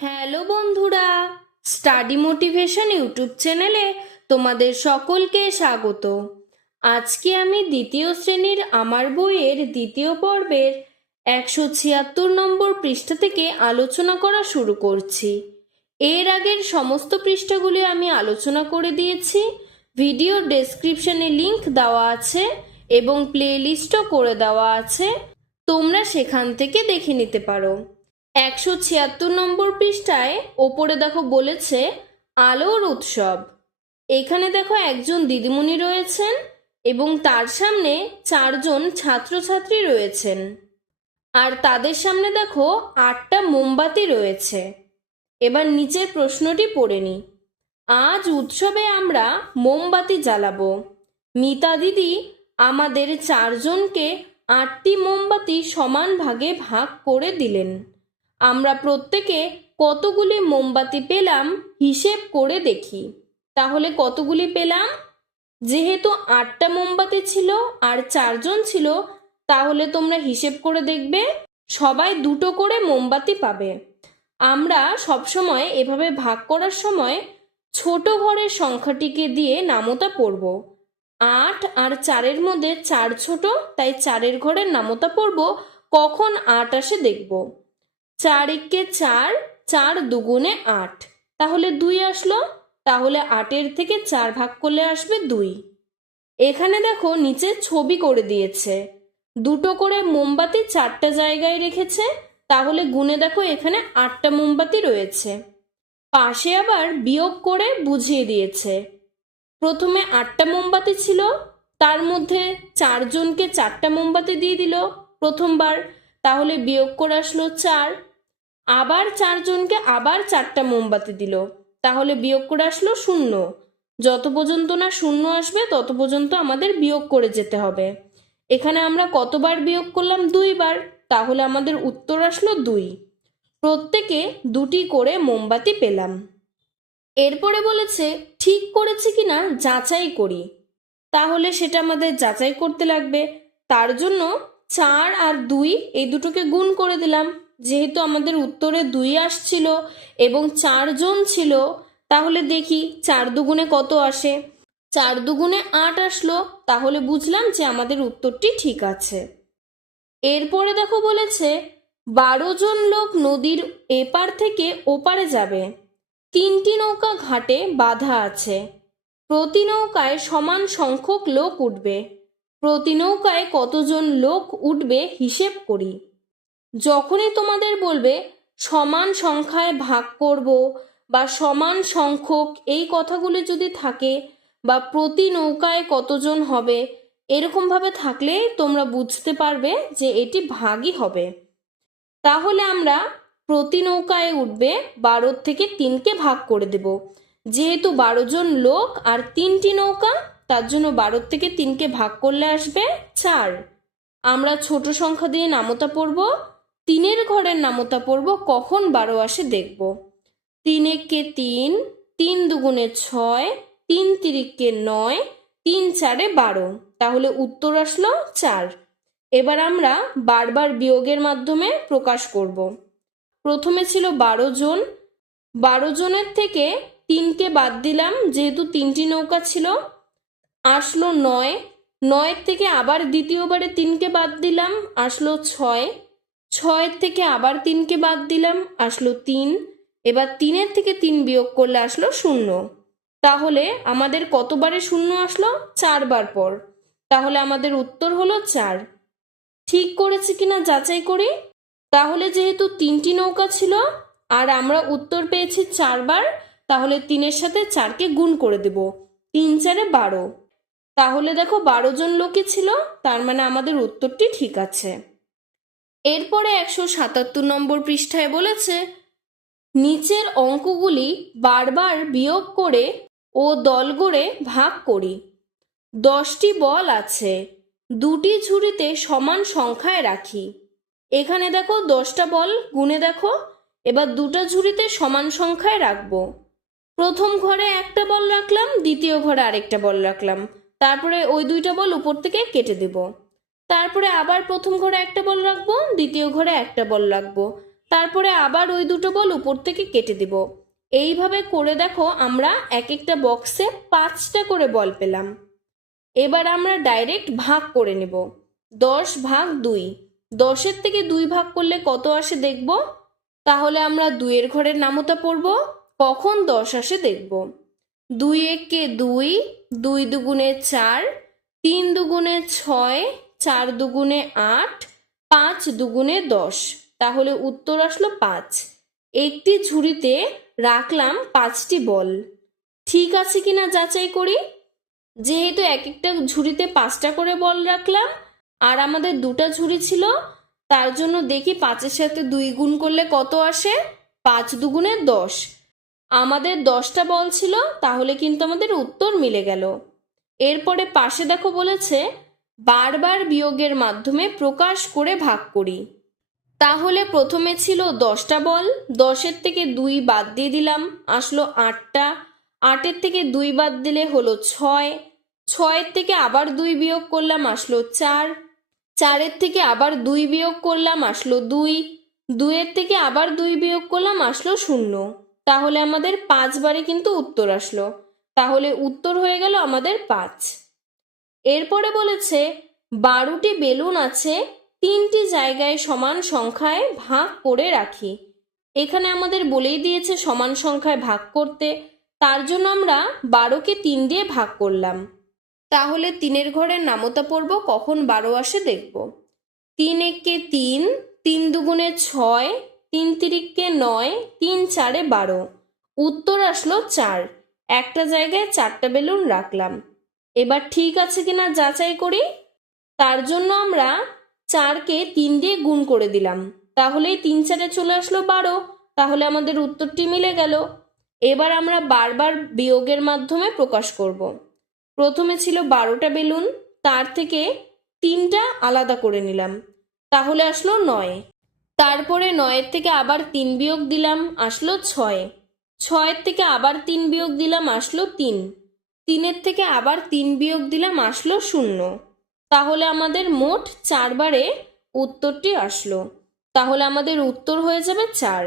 Hello বন্ধুরা, study motivation YouTube চ্যানেলে তোমাদের সকলকে স্বাগত। আজকে আমি দ্বিতীয় শ্রেণীর আমার বইয়ের দ্বিতীয় পর্বের 176 নম্বর পৃষ্ঠা থেকে আলোচনা করা শুরু করছি। এর আগের সমস্ত পৃষ্ঠাগুলি আমি আলোচনা করে দিয়েছি। ভিডিও ডেসক্রিপশনে লিংক দেওয়া আছে এবং প্লেলিস্টও করে দেওয়া আছে, তোমরা সেখান থেকে দেখে নিতে পারো। 176 নম্বর পৃষ্ঠায় ওপরে দেখো বলেছে আলোর উৎসব। এখানে দেখো একজন দিদিমণি রয়েছেন এবং তার সামনে 4 জন ছাত্রছাত্রী রয়েছেন, আর তাদের সামনে দেখো 8টা মোমবাতি রয়েছে। এবার নিচের প্রশ্নটি পড়ে নি। আজ উৎসবে আমরা মোমবাতি জ্বালাবো। মিতা দিদি আমাদের 4 জনকে 8টি মোমবাতি সমান ভাগে ভাগ করে দিলেন। আমরা প্রত্যেকে কতগুলি মোমবাতি পেলাম হিসেব করে দেখি। তাহলে কতগুলি পেলাম? যেহেতু 8টা মোমবাতি ছিল আর 4 জন ছিল, তাহলে তোমরা হিসেব করে দেখবে সবাই 2টো করে মোমবাতি পাবে। আমরা সবসময় এভাবে ভাগ করার সময় ছোট ঘরের সংখ্যাটিকে দিয়ে নামতা পড়ব। 8 আর 4-এর মধ্যে 4 ছোট, তাই 4-এর ঘরের নামতা পড়ব। কখন 8 আসে দেখব। 4 একে 4, 4 দুগুণে 8, তাহলে 2 আসলো। তাহলে 8-এর থেকে 4 ভাগ করলে আসবে 2। এখানে দেখো নিচে ছবি করে দিয়েছে, 2টো করে মোমবাতি 4টা জায়গায় রেখেছে। তাহলে গুণে দেখো এখানে 8টা মোমবাতি রয়েছে। পাশে আবার বিয়োগ করে বুঝিয়ে দিয়েছে। প্রথমে 8টা মোমবাতি ছিল, তার মধ্যে 4 জনকে 4টা মোমবাতি দিয়ে দিল প্রথমবার, তাহলে বিয়োগ করে আসলো 4। আবার 4 জনকে আবার 4টা মোমবাতি দিল, তাহলে বিয়োগ করে আসলো 0। যত পর্যন্ত না 0 আসবে তত পর্যন্ত আমাদের বিয়োগ করে যেতে হবে। এখানে আমরা কতবার বিয়োগ করলাম? 2 বার, তাহলে আমাদের উত্তর আসলো 2। প্রত্যেকে 2টি করে মোমবাতি পেলাম। এরপরে বলেছে ঠিক করেছি কিনা যাচাই করি। তাহলে সেটা আমাদের যাচাই করতে লাগবে। তার জন্য 4 আর 2 এই দুটোকে গুণ করে দিলাম। যেহেতু আমাদের উত্তরে 2 আসছিল এবং 4 জন ছিল, তাহলে দেখি 4 দুগুণে কত আসে। 4 দুগুণে 8 আসলো, তাহলে বুঝলাম যে আমাদের উত্তরটি ঠিক আছে। এরপরে দেখো বলেছে 12 জন লোক নদীর এপার থেকে ওপারে যাবে। 3টি নৌকা ঘাটে বাঁধা আছে। প্রতি নৌকায় সমান সংখ্যক লোক উঠবে। প্রতি নৌকায় কতজন লোক উঠবে হিসেব করি। যখনই তোমাদের বলবে সমান সংখ্যায় ভাগ করব বা সমান সংখ্যক, এই কথাগুলি যদি থাকে বা প্রতি নৌকায় কতজন হবে, এরকমভাবে থাকলে তোমরা বুঝতে পারবে যে এটি ভাগই হবে। তাহলে আমরা প্রতি নৌকায় উঠবে 12 থেকে 3কে ভাগ করে দেব। যেহেতু 12 জন লোক আর 3টি নৌকা, তার জন্য 12 থেকে 3কে ভাগ করলে আসবে 4। আমরা ছোট সংখ্যা দিয়ে নামতা পড়ব, 3-এর ঘরের নামতা পড়ব কখন 12 আসে দেখব। 3 একে 3, 3 দুগুণে 6, 3 তিরিকে 9, 3 4-এ 12, তাহলে উত্তর আসলো 4। এবার আমরা বারবার বিয়োগের মাধ্যমে প্রকাশ করব। প্রথমে ছিল 12 জন, 12 জনের থেকে 3কে বাদ দিলাম, যেহেতু 3টি নৌকা ছিল, আসলো 9। 9-এর থেকে আবার দ্বিতীয়বারে 3কে বাদ দিলাম, আসলো 6। 6-এর থেকে আবার 3কে বাদ দিলাম, আসলো 3। এবার 3-এর থেকে 3 বিয়োগ করলে আসলো 0। তাহলে আমাদের কতবারে 0 আসলো? 4 বার পর। তাহলে আমাদের উত্তর হলো 4। ঠিক করেছি কিনা যাচাই করি। তাহলে যেহেতু 3টি নৌকা ছিল আর আমরা উত্তর পেয়েছি 4 বার, তাহলে 3-এর সাথে 4কে গুণ করে দেব। 3 4-এ 12। তাহলে দেখো 12 জন লোকই ছিল, তার মানে আমাদের উত্তরটি ঠিক আছে। এরপরে 177 নম্বর পৃষ্ঠায় বলেছে নিচের অঙ্কগুলি বারবার বিয়োগ করে ও দল গড়ে ভাগ করি। 10টি বল আছে, 2টি ঝুড়িতে সমান সংখ্যায় রাখি। এখানে দেখো 10টা বল গুনে দেখো। এবার 2টা ঝুড়িতে সমান সংখ্যায় রাখবো। প্রথম ঘরে একটা বল রাখলাম, দ্বিতীয় ঘরে আরেকটা বল রাখলাম, তারপরে ওই 2টা বল উপর থেকে কেটে দেব। তারপরে আবার প্রথম ঘরে একটা বল রাখবো, দ্বিতীয় ঘরে একটা বল রাখবো, তারপরে আবার ওই দুটো বল উপর থেকে কেটে দিব। এইভাবে করে দেখো আমরা এক একটা বক্সে 5টা করে বল পেলাম। এবার আমরা ডাইরেক্ট ভাগ করে নেব। 10/2, 10-এর থেকে 2 ভাগ করলে কত আসে দেখব। তাহলে আমরা 2-এর ঘরের নামতা পড়ব, কখন 10 আসে দেখব। 2 × 2, 2 দুগুণে 4, 3 দুগুণে 6, 4 দুগুণে 8, 5 দুগুণে 10। তাহলে উত্তর আসলো 5। একটি ঝুড়িতে রাখলাম 5টি বল। ঠিক আছে কিনা যাচাই করি। যেহেতু এক একটা ঝুড়িতে 5টা করে বল রাখলাম আর আমাদের 2টা ঝুড়ি ছিল, তার জন্য দেখি 5-এর সাথে 2 গুণ করলে কত আসে। 5 দুগুণে 10। আমাদের 10টা বল ছিল, তাহলে কিন্তু আমাদের উত্তর মিলে গেল। এরপরে পাশে দেখো বলেছে বারবার বিয়োগের মাধ্যমে প্রকাশ করে ভাগ করি। তাহলে প্রথমে ছিল 10টা বল, 10-এর থেকে 2 বাদ দিয়ে দিলাম, আসলো 8টা। 8-এর থেকে 2 বাদ দিলে হলো 6, 6-এর থেকে আবার 2 বিয়োগ করলাম, আসলো 4, 4-এর থেকে আবার 2 বিয়োগ করলাম, আসলো 2, 2-এর থেকে আবার 2 বিয়োগ করলাম, আসলো 0। তাহলে আমাদের 5 বারে কিন্তু উত্তর আসলো। তাহলে উত্তর হয়ে গেল আমাদের 5। এরপরে বলেছে 12টি বেলুন আছে, 3টি জায়গায় সমান সংখ্যায় ভাগ করে রাখি। এখানে আমাদের বলেই দিয়েছে সমান সংখ্যায় ভাগ করতে, তার জন্য আমরা 12কে 3 দিয়ে ভাগ করলাম। তাহলে 3-এর ঘরের নামতা পড়ব, কখন 12 আসে দেখব। 3 একে 3, 3 দুগুণে 6, 3 তিরিকে 9, 3 4-এ 12। উত্তর আসলো 4। একটা জায়গায় 4টা বেলুন রাখলাম। এবার ঠিক আছে কিনা যাচাই করি। তার জন্য আমরা 4কে 3 দিয়ে গুণ করে দিলাম, তাহলেই 3 4-এ চলে আসলো 12। তাহলে আমাদের উত্তরটি মিলে গেল। এবার আমরা বারবার বিয়োগের মাধ্যমে প্রকাশ করব। প্রথমে ছিল 12টা বেলুন, তার থেকে 3টা আলাদা করে নিলাম, তাহলে আসলো 9। তারপরে 9-এর থেকে আবার 3 বিয়োগ দিলাম, আসলো 6, 6-এর থেকে আবার 3 বিয়োগ দিলাম, আসলো 3, 3-এর থেকে আবার 3 বিয়োগ দিলাম, আসলো 0। তাহলে আমাদের মোট 4 বারে উত্তরটি আসলো। তাহলে আমাদের উত্তর হয়ে যাবে 4।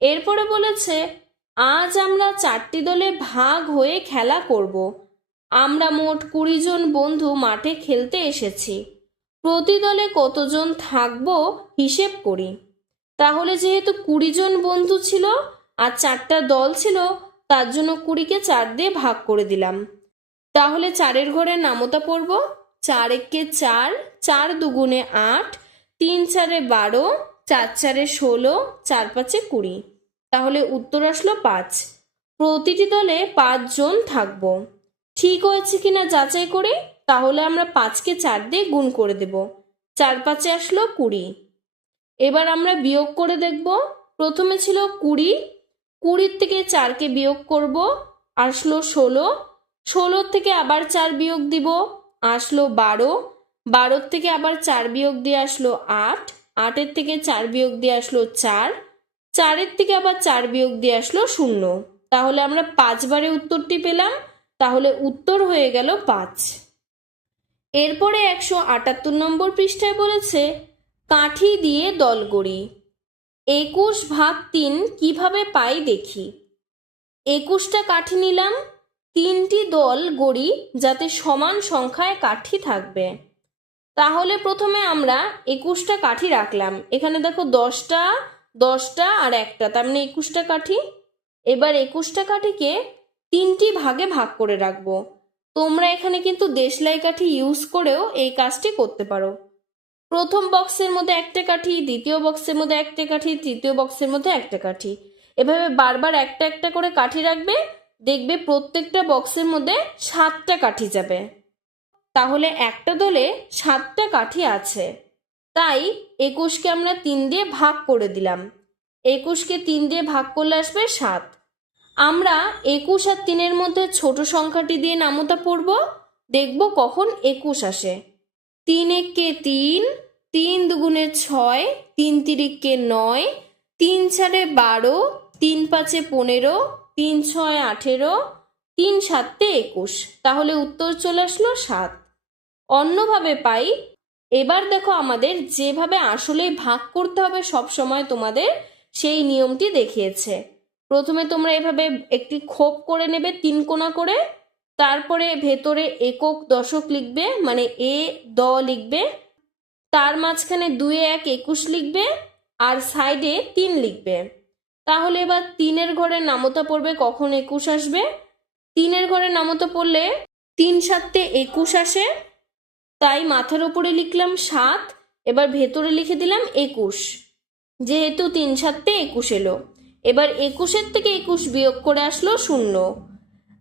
এরপরে বলেছে আজ আমরা 4টি দলে ভাগ হয়ে খেলা করব। আমরা মোট 20 জন বন্ধু মাঠে খেলতে এসেছি। প্রতি দলে কতজন থাকবো হিসেব করি। তাহলে যেহেতু 20 জন বন্ধু ছিল আর 4টা দল ছিল, তার জন্য 20কে 4 দিয়ে ভাগ করে দিলাম। তাহলে 4-এর ঘরের নামতা পড়ব। 4 একে 4, 4 দুগুণে 8, 3 4-এ 12, 4 4-এ 16, 4 5-এ 20। তাহলে উত্তর আসলো 5। প্রতিটি দলে 5 জন থাকবো। ঠিক হয়েছে কিনা যাচাই করি। তাহলে আমরা 5কে 4 দিয়ে গুণ করে দেব। 4 5-এ আসলো 20। এবার আমরা বিয়োগ করে দেখব। প্রথমে ছিল 20, 20-র থেকে 4কে বিয়োগ করব, আসলো 16, 16-র থেকে আবার 4 বিয়োগ দিব, আসলো 12, 12-র থেকে আবার 4 বিয়োগ দিয়ে আসলো 8, 8-এর থেকে 4 বিয়োগ দিয়ে আসলো 4, 4-এর থেকে আবার 4 বিয়োগ দিয়ে আসলো 0। তাহলে আমরা 5 বারে উত্তরটি পেলাম। তাহলে উত্তর হয়ে গেল 5। এরপরে 178 নম্বর পৃষ্ঠায় বলেছে কাঠি দিয়ে দল গড়ি। 21/3 কিভাবে পাই দেখি। 21টা কাঠি নিলাম, 3টি দল গড়ি যাতে সমান সংখ্যায় কাঠি থাকবে। তাহলে প্রথমে আমরা 21টা কাঠি রাখলাম। এখানে দেখো 10টা, 10টা আর একটা, তার মানে 21টা কাঠি। এবার 21টা কাঠিকে 3টি ভাগে ভাগ করে রাখবো। তোমরা এখানে কিন্তু দেশলাই কাঠি ইউজ করেও এই কাজটি করতে পারো। প্রথম বক্সের মধ্যে একটা কাঠি, দ্বিতীয় বক্সের মধ্যে একটা কাঠি, তৃতীয় বক্সের মধ্যে একটা কাঠি, এভাবে বারবার একটা একটা করে কাঠি রাখবে। দেখবে প্রত্যেকটা বক্সের মধ্যে 7টা কাঠি যাবে। তাহলে একটা দলে 7টা কাঠি আছে, তাই 21কে আমরা 3 দিয়ে ভাগ করে দিলাম। 21কে 3 দিয়ে ভাগ করলে আসবে 7। আমরা 21 আর 3-এর মধ্যে ছোট সংখ্যাটি দিয়ে নামতা পড়ব, দেখব কখন 21 আসে। 3 একে 3, 3 দুগুণে 6, 3 তিরিকে 9, 3 4-এ 12, 3 5-এ 15, 3 6-এ 18, 3 7-এ 21। তাহলে উত্তর চলে আসলো 7। অন্যভাবে পাই এবার দেখো আমাদের যেভাবে আসলেই ভাগ করতে হবে সব সময় তোমাদের সেই নিয়মটি দেখিয়েছে। প্রথমে তোমরা এভাবে একটি খোপ করে নেবে 3 কোণা করে, তারপরে ভেতরে একক দশক লিখবে, মানে এ দ লিখবে, তার মাঝখানে 2 1 21 লিখবে, আর সাইডে 3 লিখবে। তাহলে এবার 3-এর ঘরে নামতা পড়বে কখন 21 আসবে। 3-এর ঘরে নামতা পড়লে 3 7 21 আসে, তাই মাথার উপরে লিখলাম 7, এবার ভেতরে লিখে দিলাম 21, যেহেতু 3 7 21 এলো। এবার 21-এর থেকে 21 বিয়োগ করে আসলো 0,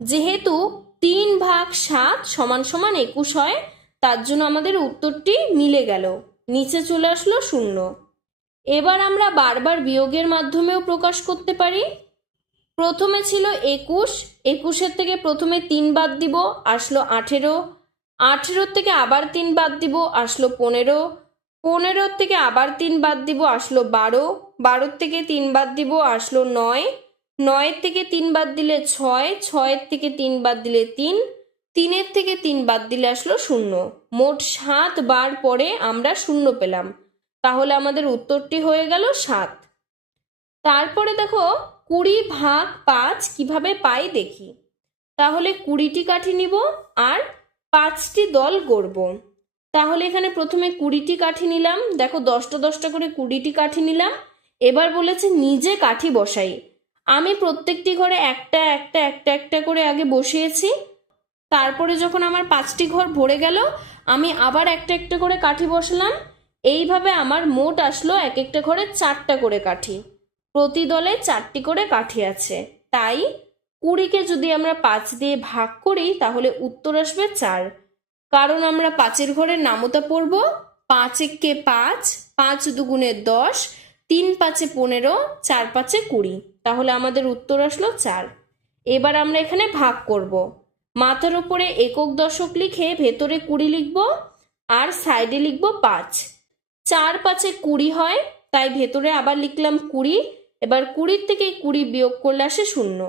যেহেতু 3 ভাগ 7 সমান সমান 21 হয়, তার জন্য আমাদের উত্তরটি মিলে গেল, নিচে চলে আসলো 0। এবার আমরা বারবার বিয়োগের মাধ্যমেও প্রকাশ করতে পারি। প্রথমে ছিল 21, 21-এর থেকে প্রথমে 3 বাদ দিব, আসলো 18, 18-র থেকে আবার 3 বাদ দিব, আসলো 15, 15-র থেকে আবার 3 বাদ দিব, আসলো 12, 12-র থেকে 3 বাদ দিব, আসলো 9, 9-এর থেকে 3 বাদ দিলে 6, 6-এর থেকে 3 বাদ দিলে 3, 3-এর থেকে 3 বাদ দিলে আসলো 0। মোট 7 বার পরে আমরা 0 পেলাম, তাহলে আমাদের উত্তরটি হয়ে গেল 7। তারপরে দেখো 20 ভাগ 5 কিভাবে পাই দেখি। তাহলে 20টি কাঠি নিব আর 5টি দল গড়ব। তাহলে এখানে প্রথমে 20টি কাঠি নিলাম, দেখো 10টা 10টা করে 20টি কাঠি নিলাম। এবার বলেছে নিজে কাঠি বসাই। আমি প্রত্যেকটি ঘরে একটা একটা একটা একটা করে আগে বসিয়েছি, তারপরে যখন আমার 5টি ঘর ভরে গেল আমি আবার একটা একটা করে কাঠি বসালাম। এইভাবে আমার মোট আসলো এক একটা ঘরে 4টা করে কাঠি, প্রতি দলে 4টি করে কাঠি আছে। তাই 20-কে যদি আমরা 5 দিয়ে ভাগ করি তাহলে উত্তর আসবে 4, কারণ আমরা 5-এর ঘরে নামতা পড়ব 5 একে 5, 5 দুগুণে 10, 3 5-এ 15, 4 5-এ 20, তাহলে আমাদের উত্তর আসলো 4। এবার আমরা এখানে ভাগ করব, মাথার উপরে একক দশক লিখে ভেতরে 20 লিখব আর সাইডে লিখব 5, 4 5-এ 20 হয়, তাই ভেতরে আবার লিখলাম 20। এবার 20-র থেকে 20 বিয়োগ করলে আসে 0,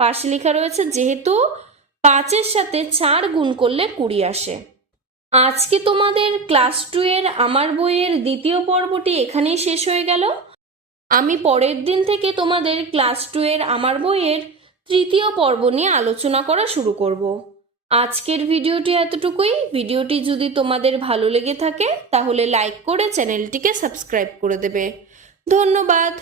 পাশে লেখা রয়েছে যেহেতু 5-এর সাথে 4 গুণ করলে 20 আসে। আজকে তোমাদের ক্লাস 2 এর আমার বইয়ের দ্বিতীয় পর্বটি এখানেই শেষ হয়ে গেল। আমি পরের দিন থেকে তোমাদের ক্লাস 2 এর আমার বইয়ের তৃতীয় পর্ব নিয়ে আলোচনা করা শুরু করব। আজকের ভিডিওটি এতটুকুই। ভিডিওটি যদি তোমাদের ভালো লেগে থাকে তাহলে লাইক করে চ্যানেলটিকে সাবস্ক্রাইব করে দেবে। ধন্যবাদ।